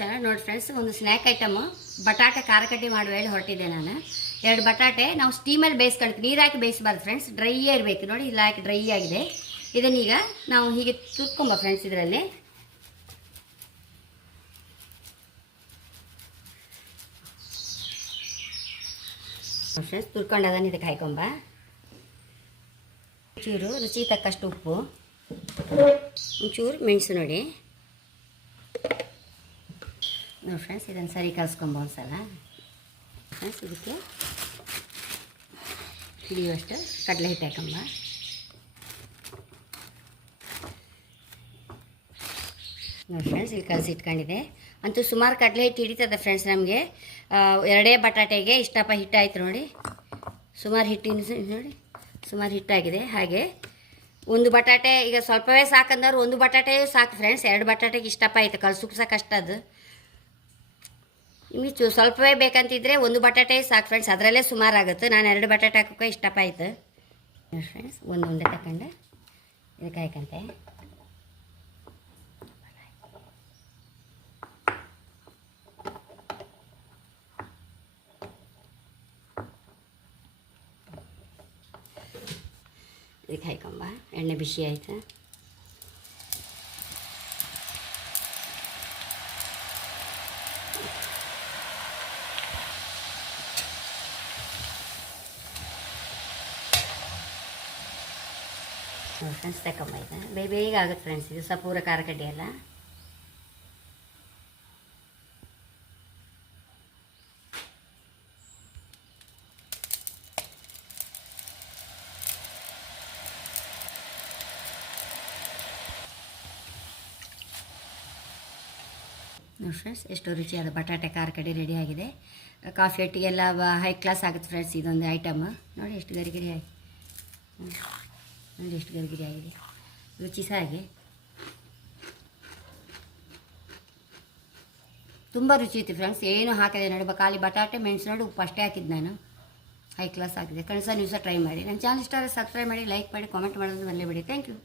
Channel ನೋಡಿ friends ಒಂದು snack item ಬಟಾಟೆ ಖಾರ ಕಟ್ಟಿ ಮಾಡುವ ಹೇಳಿ ಹೊರಟಿದ್ದೆ ನಾನು. ಎರಡು ಬಟಾಟೆ, ನಾವು ಸ್ಟೀಮಲ್ಲಿ ಬೇಯಿಸ್ಕೊಳ್ತೀವಿ ನೀರು ಹಾಕಿ ಬೇಯಿಸಬಾರ್ದು ಫ್ರೆಂಡ್ಸ್ ಡ್ರೈಯೇ ಇರಬೇಕು. ನೋಡಿ, ಇಲ್ಲ ಹಾಕಿ ಡ್ರೈ ಆಗಿದೆ. ಇದನ್ನೀಗ ನಾವು ಹೀಗೆ ತುರ್ಕೊಂಬ ಫ್ರೆಂಡ್ಸ್ ಇದರಲ್ಲಿ. ಫ್ರೆಂಡ್ಸ್ ತುರ್ಕೊಂಡು ಅದನ್ನು ಇದಕ್ಕೆ ಹಾಕೊಂಬ. ಚೂರು ರುಚಿ ತಕ್ಕಷ್ಟು ಉಪ್ಪು, ಒಂಚೂರು ಮೆಣಸು ನೋಡಿ. ನೋಡಿ ಫ್ರೆಂಡ್ಸ್ ಇದನ್ನು ಸರಿ ಕಲಿಸ್ಕೊಂಬ ಫ್ರೆಂಡ್ಸ್ ಇದಕ್ಕೆ ಹಿಡಿಯುವಷ್ಟು ಕಡಲೆ ಹಿಟ್ಟು ಹಾಕೊಂಬ ನೋಡಿ ಫ್ರೆಂಡ್ಸ್ ಇಲ್ಲಿ ಕಲಸಿ ಇಟ್ಕೊಂಡಿದೆ ಅಂತೂ ಸುಮಾರು ಕಡಲೆ ಹಿಟ್ಟು ಹಿಡಿತದೆ ಫ್ರೆಂಡ್ಸ್ ನಮಗೆ. ಎರಡೇ ಬಟಾಟೆಗೆ ಇಷ್ಟಪ್ಪ ಹಿಟ್ಟಾಯ್ತು ನೋಡಿ. ಸುಮಾರು ಹಿಟ್ಟಿನ ನೋಡಿ. ಸುಮಾರು ಹಿಟ್ಟಾಗಿದೆ ಹಾಗೆ ಒಂದು ಬಟಾಟೆ, ಈಗ ಸ್ವಲ್ಪವೇ ಸಾಕಂದ್ರೆ ಒಂದು ಬಟಾಟೆ ಸಾಕು ಫ್ರೆಂಡ್ಸ್ ಎರಡು ಬಟಾಟೆಗೆ ಇಷ್ಟಪ್ಪ ಆಯಿತು. ಕಲ್ಸಕ್ಕೆ ಸಾಕು ಕಷ್ಟ ಅದು. ನಿಮಗೆ ಸ್ವಲ್ಪವೇ ಬೇಕಂತಿದ್ರೆ ಒಂದು ಬಟಾಟೆ ಸಾಕು ಫ್ರೆಂಡ್ಸ್ ಅದರಲ್ಲೇ ಸುಮಾರಾಗುತ್ತೆ. ನಾನು ಎರಡು ಬಟಾಟೆ ಹಾಕೋಕೆ ಇಷ್ಟಪ್ಪ ಆಯಿತು. ಫ್ರೆಂಡ್ಸ್ ಒಂದು ಒಂದೇ ಇದಕ್ಕೆ ಹಾಕಂತೆ ಇದಕ್ಕೆ ಹಾಕೊಂಬ ಎಣ್ಣೆ ಬಿಸಿ ಆಯ್ತು? ಫ್ರೆಂಡ್ಸ್ ತಗೊಂಬ ಇದೆ ಬೇಗ ಬೇಗ ಆಗುತ್ತೆ ಫ್ರೆಂಡ್ಸ್ ಇದು ಸಪೂರ ಖಾರ ಕಡ್ಡಿ ಎಲ್ಲ ನೋಡಿ ಫ್ರೆಂಡ್ಸ್ ಎಷ್ಟು ರುಚಿಯಾದ ಬಟಾಟೆ ಖಾರ ರೆಡಿ ಆಗಿದೆ. ಕಾಫಿ ಒಟ್ಟಿಗೆಲ್ಲ ಹೈ ಕ್ಲಾಸ್ ಆಗುತ್ತೆ ಫ್ರೆಂಡ್ಸ್ ಇದೊಂದು ಐಟಮ್ ನೋಡಿ, ಎಷ್ಟು ಗರಿಗರಿ ಆಗಿ. ನೋಡಿ ಎಷ್ಟು ಗರಿಗಿರಿ ಆಗಿದೆ ರುಚಿ ಸಹ ಹಾಗೆ ತುಂಬ ರುಚಿ ಇತ್ತು ಫ್ರೆಂಡ್ಸ್ ಏನು ಹಾಕಿದೆ ನೋಡಿ ಖಾಲಿ ಬಟಾಟೆ, ಮೆಣಸು ನೋಡಿ ಉಪ್ಪು ಅಷ್ಟೇ ಹಾಕಿದ್ದು ನಾನು. ಹೈ ಕ್ಲಾಸ್ ಆಗಿದೆ. ಕಣಸ ನೀವು ಸಹ ಟ್ರೈ ಮಾಡಿ. ನನ್ನ ಚಾನಲ್ ಇಷ್ಟ ಸಬ್ಸ್ಕ್ರೈಬ್ ಮಾಡಿ ಲೈಕ್ ಮಾಡಿ ಕಾಮೆಂಟ್ ಮಾಡೋದು ಬರಲೇಬೇಡಿ ಥ್ಯಾಂಕ್ ಯು